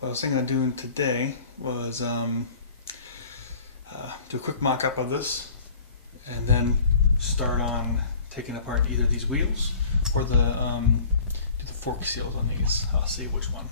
What I was thinking of doing today was do a quick mock-up of this and then start on taking apart either these wheels or do the fork seals on these. I'll see which one.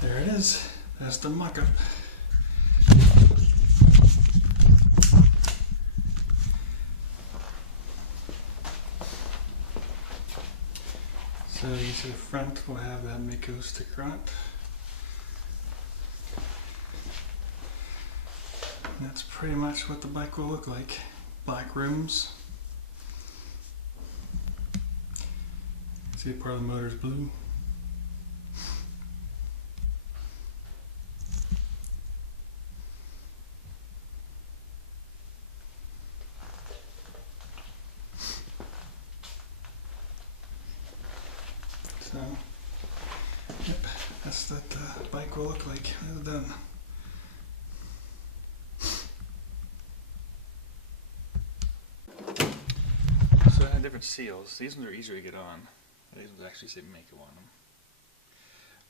There it is. That's the mock-up. So you see the front will have that Maico sticker on it. And that's pretty much what the bike will look like. Black rims. See part of the motor's blue. So, yep, that's what the bike will look like when it's done. So I had different seals. These ones are easier to get on. These ones actually say Maico on them.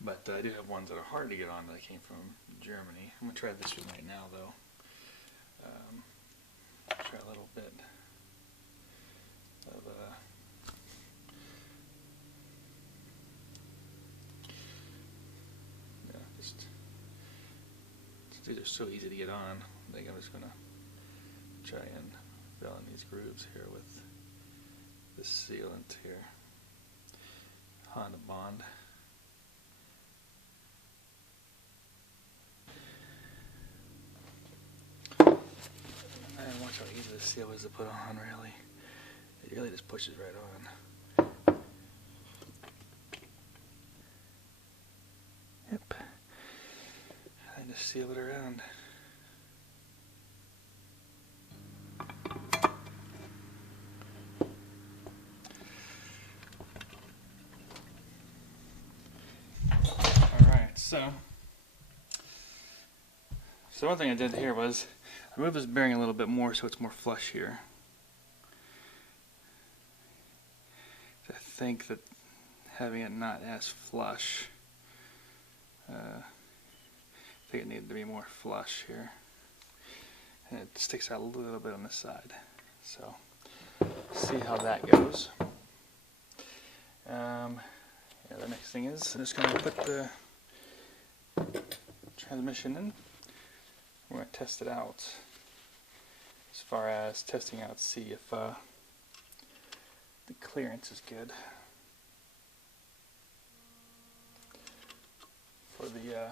But I do have ones that are hard to get on that came from Germany. I'm going to try this one right now though. Try a little bit of these are so easy to get on. I think I'm just going to try and fill in these grooves here with this sealant here. Honda Bond. And watch how easy this seal is to put on, really. It really just pushes right on. Yep. And just seal it around. Alright, so one thing I did here was I moved this bearing a little bit more so it's more flush here. I think that having it not as flush, I think it needed to be more flush here. And it sticks out a little bit on this side. So, see how that goes. Yeah, the next thing is I'm just going to put the transmission in. We're going to test it out as far as testing out, see if the clearance is good for the yeah,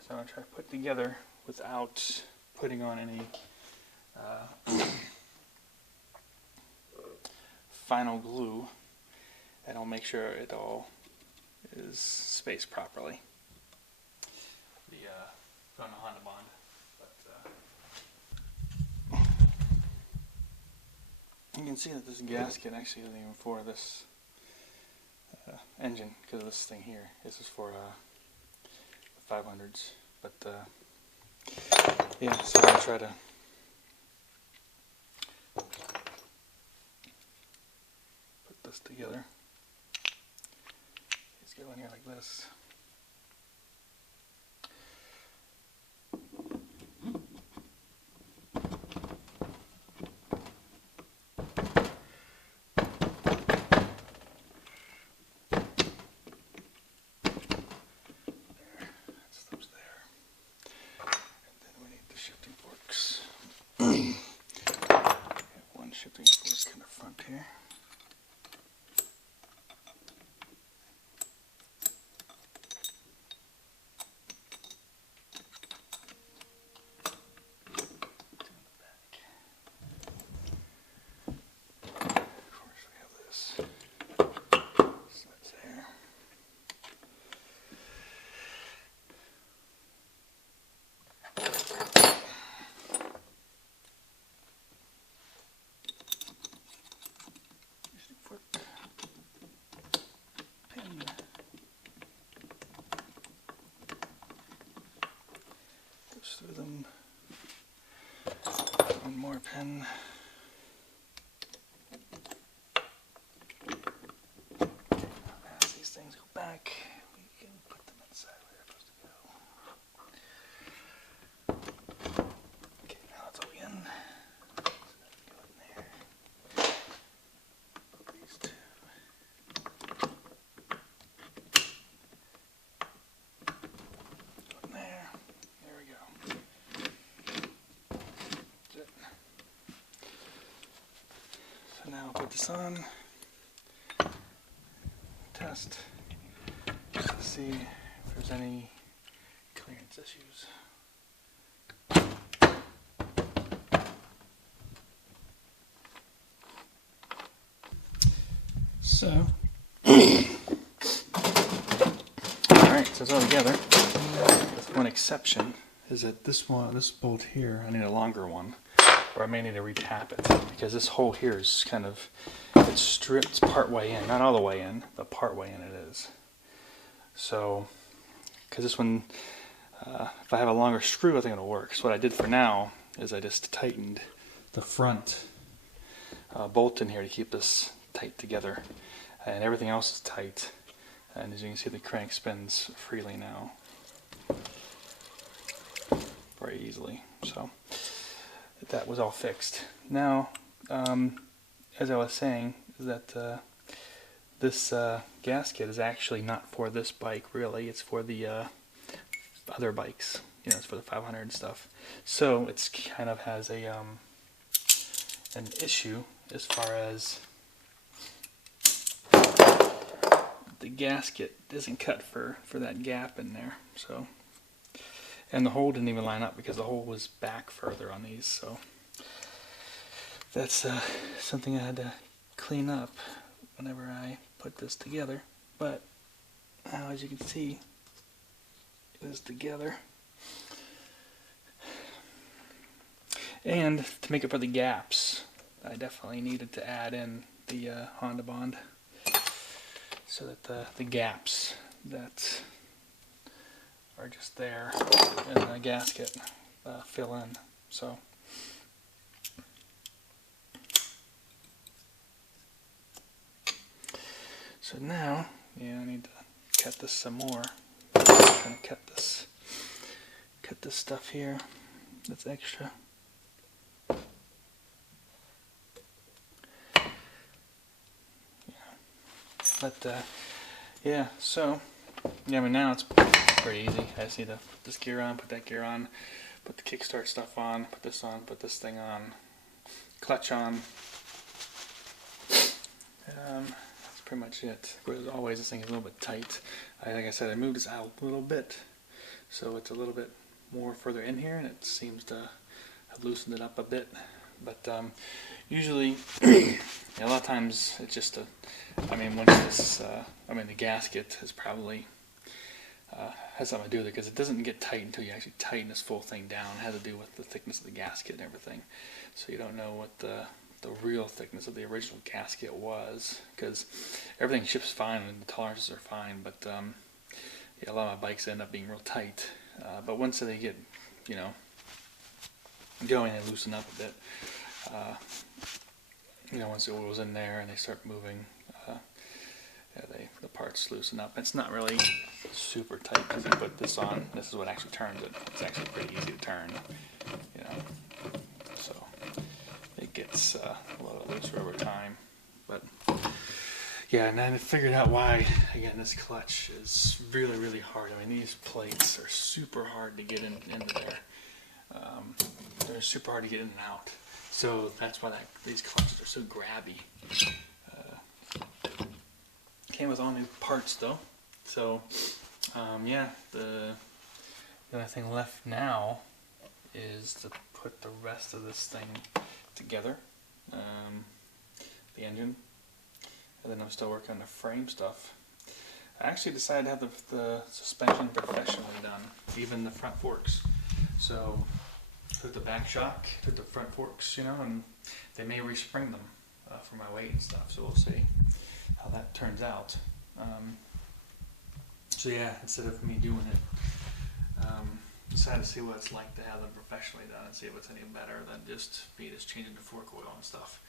so I'm going to try to put it together without putting on any final glue, and I'll make sure it all is spaced properly. On the Honda Bond, but you can see that this gasket actually isn't even for this engine, because of this thing here. This is for 500s. But yeah, so I'm going to try to put this together. Let's go in here like this. Shifting fork in the front here. Of course we have this. So that's there. Through them. One more pin. As these things go back, we can put them inside where they're supposed to go. Okay, now it's all in. So go in there. These two. Go in there. There we go. So now I'll put this on, test, to see if there's any clearance issues. So, alright, so it's all together. With one exception, is that this bolt here, I need a longer one. Or I may need to retap it, because this hole here is kind of, it's stripped part way in, not all the way in, but part way in it is. So, because this one, if I have a longer screw, I think it'll work. So what I did for now is I just tightened the front bolt in here to keep this tight together, and everything else is tight. And as you can see, the crank spins freely now, very easily. So that was all fixed. Now, as I was saying, is that this gasket is actually not for this bike, really. It's for the other bikes. You know, it's for the 500 and stuff. So it's kind of has a an issue as far as the gasket isn't cut for that gap in there. So. And the hole didn't even line up because the hole was back further on these, so that's something I had to clean up whenever I put this together. But now, as you can see, it is together. And to make up for the gaps, I definitely needed to add in the Honda Bond so that the gaps that are just there in the gasket fill in. So now, yeah, I need to cut this some more. I'm trying to cut this stuff here that's extra. Yeah. But yeah, so yeah, I mean, now it's pretty easy. I just need to put this gear on, put that gear on, put the kickstart stuff on, put this thing on, clutch on. That's pretty much it. As always, this thing is a little bit tight. Like I said, I moved this out a little bit, so it's a little bit more further in here, and it seems to have loosened it up a bit. But usually, a lot of times, it's just I mean, once this, the gasket is probably has something to do with it, because it doesn't get tight until you actually tighten this full thing down. It has to do with the thickness of the gasket and everything. So you don't know what the real thickness of the original gasket was, because everything ships fine and the tolerances are fine, but yeah, a lot of my bikes end up being real tight, but once they get, you know, going, they loosen up a bit. You know, once the oil's in there and they start moving, yeah, the parts loosen up. It's not really super tight because you put this on. This is what actually turns it. It's actually pretty easy to turn, you know. So it gets a little looser over time. But yeah, and then I figured out why. Again, this clutch is really, really hard. I mean, these plates are super hard to get into there. They're super hard to get in and out. So that's why these clutches are so grabby. Came with all new parts though. So yeah, the only thing left now is to put the rest of this thing together. The engine. And then I'm still working on the frame stuff. I actually decided to have the suspension professionally done, even the front forks. So took the back shock, took the front forks, you know, and they may respring them for my weight and stuff. So we'll see how that turns out. So yeah, instead of me doing it, decided to see what it's like to have them professionally done and see if it's any better than just me changing the fork oil and stuff.